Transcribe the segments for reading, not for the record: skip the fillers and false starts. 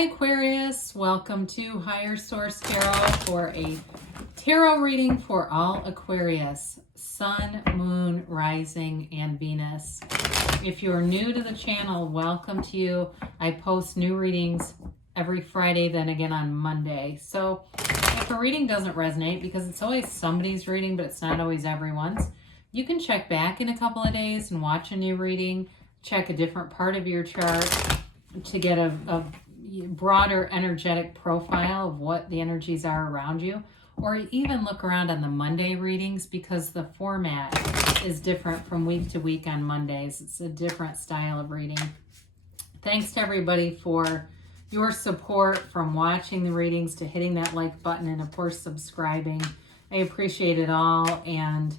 Hi Aquarius, welcome to Higher Source Tarot for a tarot reading for all Aquarius, Sun, Moon, Rising, and Venus. If you're new to the channel, welcome to you. I post new readings every Friday, then again on Monday. So if a reading doesn't resonate, because it's always somebody's reading, but it's not always everyone's, you can check back in a couple of days and watch a new reading, check a different part of your chart to get a broader energetic profile of what the energies are around you, or even look around on the Monday readings because the format is different from week to week on Mondays. It's a different style of reading. Thanks to everybody for your support, from watching the readings to hitting that like button and of course subscribing. I appreciate it all. And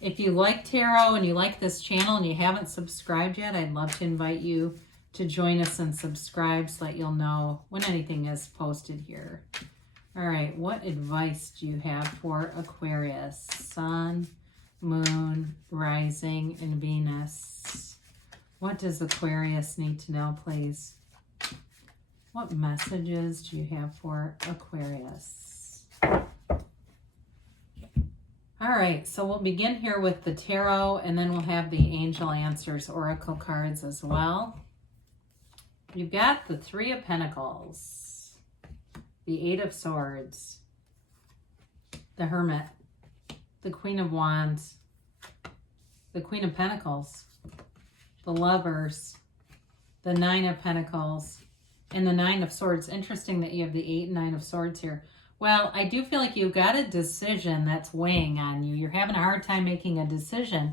if you like tarot and you like this channel and you haven't subscribed yet, I'd love to invite you to join us and subscribe so that you'll know when anything is posted here. All right, what advice do you have for Aquarius? Sun, Moon, Rising, and Venus. What does Aquarius need to know, please? What messages do you have for Aquarius? All right, so we'll begin here with the tarot, and then we'll have the Angel Answers Oracle cards as well. You've got the Three of Pentacles, the Eight of Swords, the Hermit, the Queen of Wands, the Queen of Pentacles, the Lovers, the Nine of Pentacles, and the Nine of Swords. Interesting that you have the 8 and 9 of Swords here. Well, I do feel like you've got a decision that's weighing on you. You're having a hard time making a decision,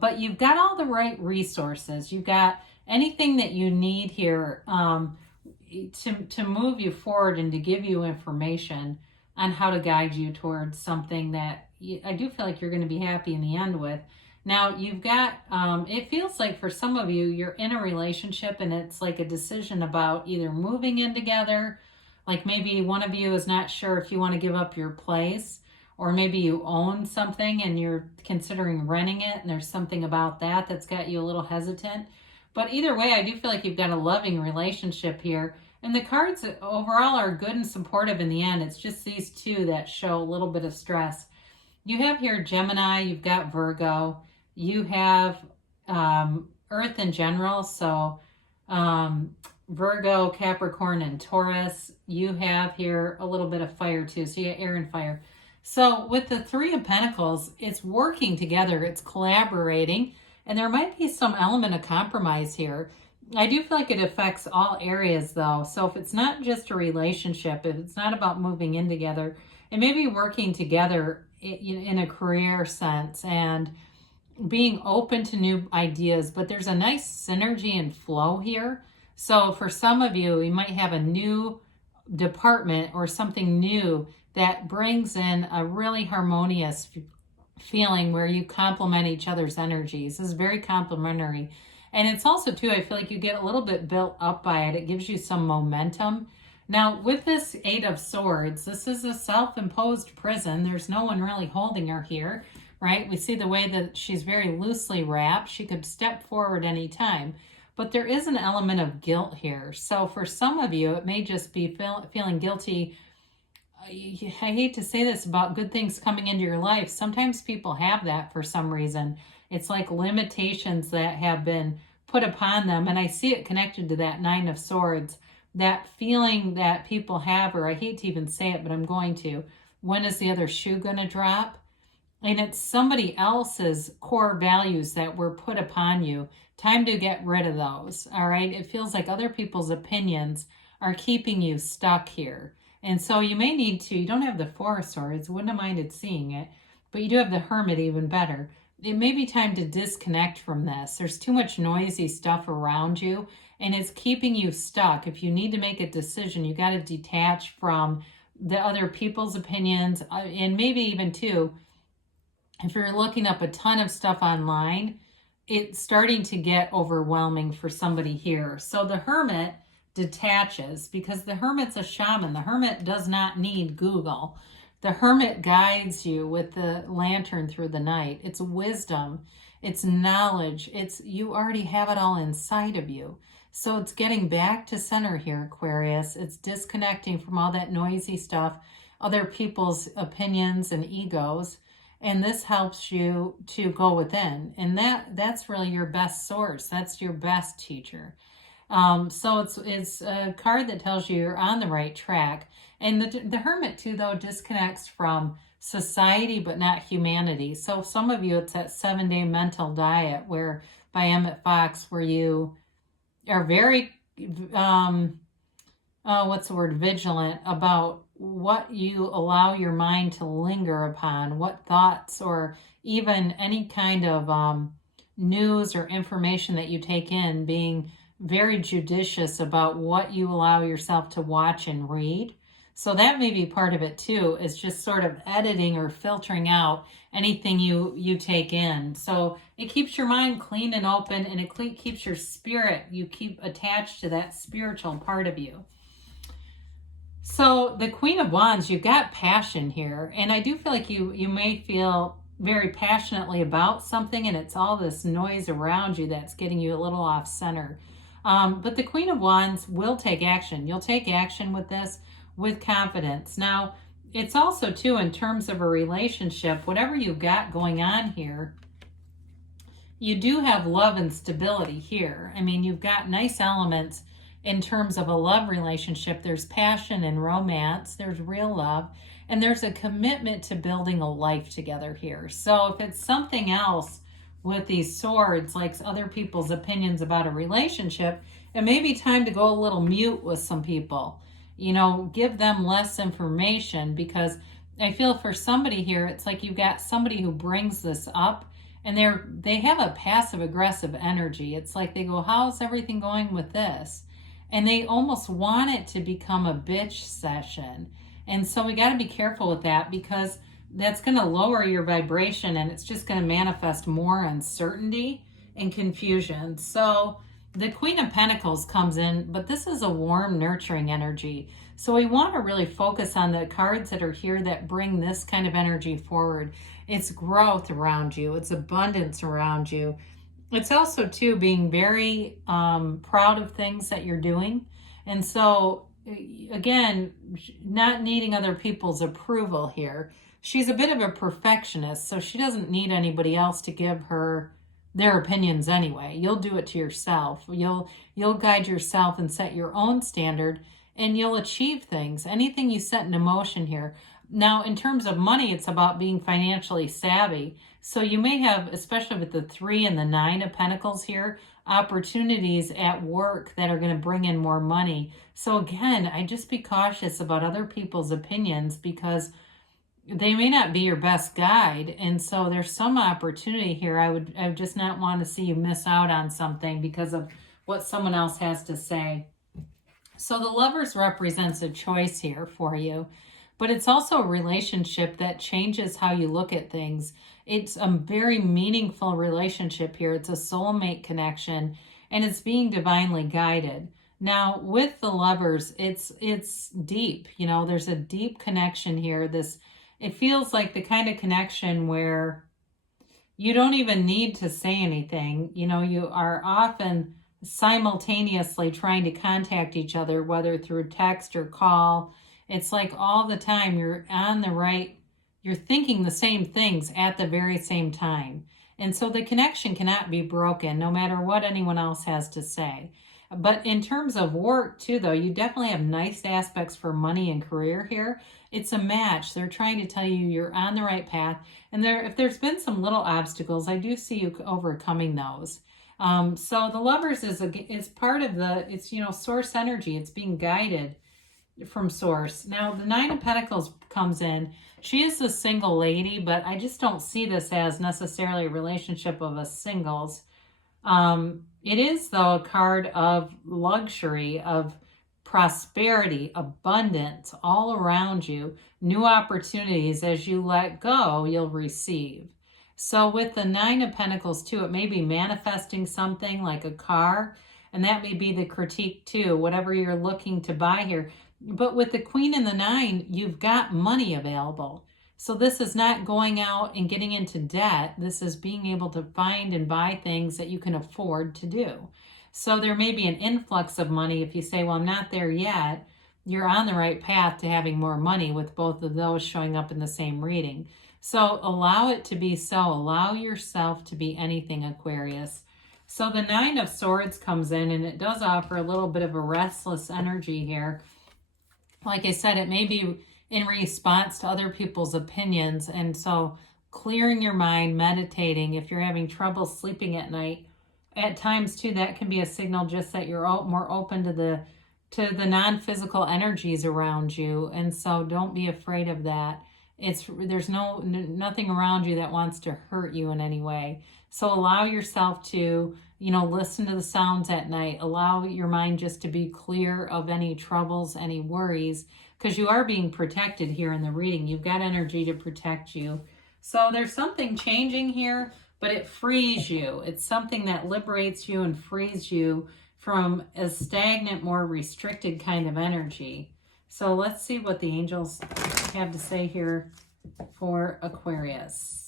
but you've got all the right resources. You've got anything that you need here to move you forward and to give you information on how to guide you towards something that I do feel like you're going to be happy in the end with. Now, you've got, it feels like for some of you, you're in a relationship and it's like a decision about either moving in together, like maybe one of you is not sure if you want to give up your place, or maybe you own something and you're considering renting it and there's something about that that's got you a little hesitant. But either way, I do feel like you've got a loving relationship here. And the cards overall are good and supportive in the end. It's just these two that show a little bit of stress. You have here Gemini, you've got Virgo, you have Earth in general. So Virgo, Capricorn, and Taurus. You have here a little bit of fire too. So you have air and fire. So with the Three of Pentacles, it's working together. It's collaborating. And there might be some element of compromise here. I do feel like it affects all areas though. So if it's not just a relationship, if it's not about moving in together, it may be working together in a career sense and being open to new ideas. But there's a nice synergy and flow here. So for some of you, you might have a new department or something new that brings in a really harmonious feeling where you complement each other's energies. This is very complementary. And it's also too, I feel like you get a little bit built up by it. It gives you some momentum. Now with this Eight of Swords, this is a self-imposed prison. There's no one really holding her here, right? We see the way that she's very loosely wrapped. She could step forward anytime, but there is an element of guilt here. So for some of you, it may just be feeling guilty. I hate to say this about good things coming into your life. Sometimes people have that for some reason. It's like limitations that have been put upon them. And I see it connected to that Nine of Swords, that feeling that people have, or I hate to even say it, but I'm going to. When is the other shoe going to drop? And it's somebody else's core values that were put upon you. Time to get rid of those. All right. It feels like other people's opinions are keeping you stuck here. And so you may need to, you don't have the Four of Swords, wouldn't have minded seeing it, but you do have the Hermit, even better. It may be time to disconnect from this. There's too much noisy stuff around you and it's keeping you stuck. If you need to make a decision, you got to detach from the other people's opinions. And maybe even too, if you're looking up a ton of stuff online, it's starting to get overwhelming for somebody here. So the Hermit detaches, because the Hermit's a shaman. The Hermit does not need Google. The Hermit guides you with the lantern through the night. It's wisdom, it's knowledge, it's you already have it all inside of you. So it's getting back to center here, Aquarius. It's disconnecting from all that noisy stuff, other people's opinions and egos. And this helps you to go within. And that's really your best source. That's your best teacher. So it's a card that tells you you're on the right track. And the Hermit, too, though, disconnects from society but not humanity. So some of you, it's that 7-day mental diet where by Emmett Fox, where you are very, vigilant about what you allow your mind to linger upon, what thoughts or even any kind of news or information that you take in, being very judicious about what you allow yourself to watch and read. So that may be part of it too, is just sort of editing or filtering out anything you take in. So it keeps your mind clean and open, and it keeps your spirit, you keep attached to that spiritual part of you. So the Queen of Wands, you've got passion here, and I do feel like you may feel very passionately about something, and it's all this noise around you that's getting you a little off center. But the Queen of Wands will take action. You'll take action with this with confidence. Now, it's also, too, in terms of a relationship, whatever you've got going on here, you do have love and stability here. I mean, you've got nice elements in terms of a love relationship. There's passion and romance. There's real love. And there's a commitment to building a life together here. So if it's something else with these swords, like other people's opinions about a relationship, it may be time to go a little mute with some people. You know, give them less information, because I feel for somebody here, it's like you've got somebody who brings this up, and they have a passive aggressive energy. It's like they go, how's everything going with this? And they almost want it to become a bitch session. And so we got to be careful with that, because that's going to lower your vibration, and it's just going to manifest more uncertainty and confusion. So the Queen of Pentacles comes in, but this is a warm, nurturing energy. So we want to really focus on the cards that are here that bring this kind of energy forward. It's growth around you. It's abundance around you. It's also, too, being very proud of things that you're doing. And so, again, not needing other people's approval here. She's a bit of a perfectionist, so she doesn't need anybody else to give her their opinions anyway. You'll do it to yourself. You'll guide yourself and set your own standard, and you'll achieve things. Anything you set in motion here. Now, in terms of money, it's about being financially savvy. So you may have, especially with the 3 and the 9 of Pentacles here, opportunities at work that are going to bring in more money. So again, I just be cautious about other people's opinions, because they may not be your best guide. And so there's some opportunity here. I would just not want to see you miss out on something because of what someone else has to say. So the Lovers represents a choice here for you, but it's also a relationship that changes how you look at things. It's a very meaningful relationship here. It's a soulmate connection, and it's being divinely guided. Now, with the Lovers, it's deep. You know, there's a deep connection here. It feels like the kind of connection where you don't even need to say anything. You know, you are often simultaneously trying to contact each other, whether through text or call. It's like all the time you're thinking the same things at the very same time. And so the connection cannot be broken, no matter what anyone else has to say. But in terms of work too, though, you definitely have nice aspects for money and career here. It's a match. They're trying to tell you you're on the right path. And if there's been some little obstacles, I do see you overcoming those. So the Lovers is part of it's source energy. It's being guided from source. Now the 9 of Pentacles comes in. She is a single lady, but I just don't see this as necessarily a relationship of a singles. It is, though, a card of luxury, of prosperity, abundance all around you, new opportunities. As you let go, you'll receive. So with the 9 of Pentacles too, it may be manifesting something like a car, and that may be the critique too, whatever you're looking to buy here. But with the Queen and the 9, you've got money available. So this is not going out and getting into debt. This is being able to find and buy things that you can afford to do. So there may be an influx of money. If you say, well, I'm not there yet, you're on the right path to having more money with both of those showing up in the same reading. So allow it to be so. Allow yourself to be anything, Aquarius. So the Nine of Swords comes in, and it does offer a little bit of a restless energy here. Like I said, it may be in response to other people's opinions. And so clearing your mind, meditating, if you're having trouble sleeping at night, at times too, that can be a signal just that you're more open to the non-physical energies around you. And so don't be afraid of that. There's nothing around you that wants to hurt you in any way. So allow yourself to, listen to the sounds at night. Allow your mind just to be clear of any troubles, any worries, because you are being protected here in the reading. You've got energy to protect you. So there's something changing here, but it frees you. It's something that liberates you and frees you from a stagnant, more restricted kind of energy. So let's see what the angels have to say here for Aquarius.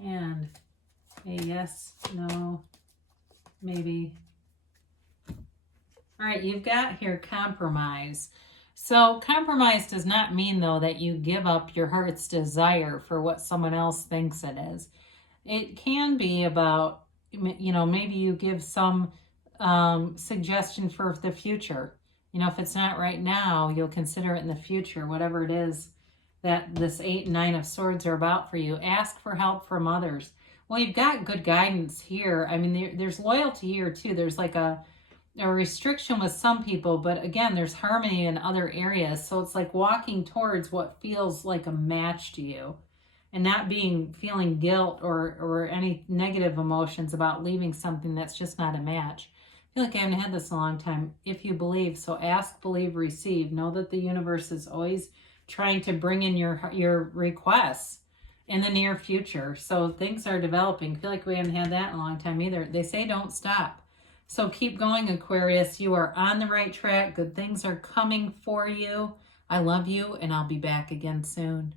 And a yes, no, maybe. All right, you've got here compromise. So compromise does not mean, though, that you give up your heart's desire for what someone else thinks it is. It can be about, maybe you give some suggestion for the future. If it's not right now, you'll consider it in the future, whatever it is that this 8 and 9 of Swords are about for you. Ask for help from others. Well, you've got good guidance here. I mean, there's loyalty here, too. There's like a restriction with some people, but again, there's harmony in other areas. So it's like walking towards what feels like a match to you and not feeling guilt or any negative emotions about leaving something that's just not a match. I feel like I haven't had this in a long time. If you believe, so ask, believe, receive. Know that the universe is always trying to bring in your requests in the near future. So things are developing. I feel like we haven't had that in a long time either. They say don't stop. So keep going, Aquarius. You are on the right track. Good things are coming for you. I love you, and I'll be back again soon.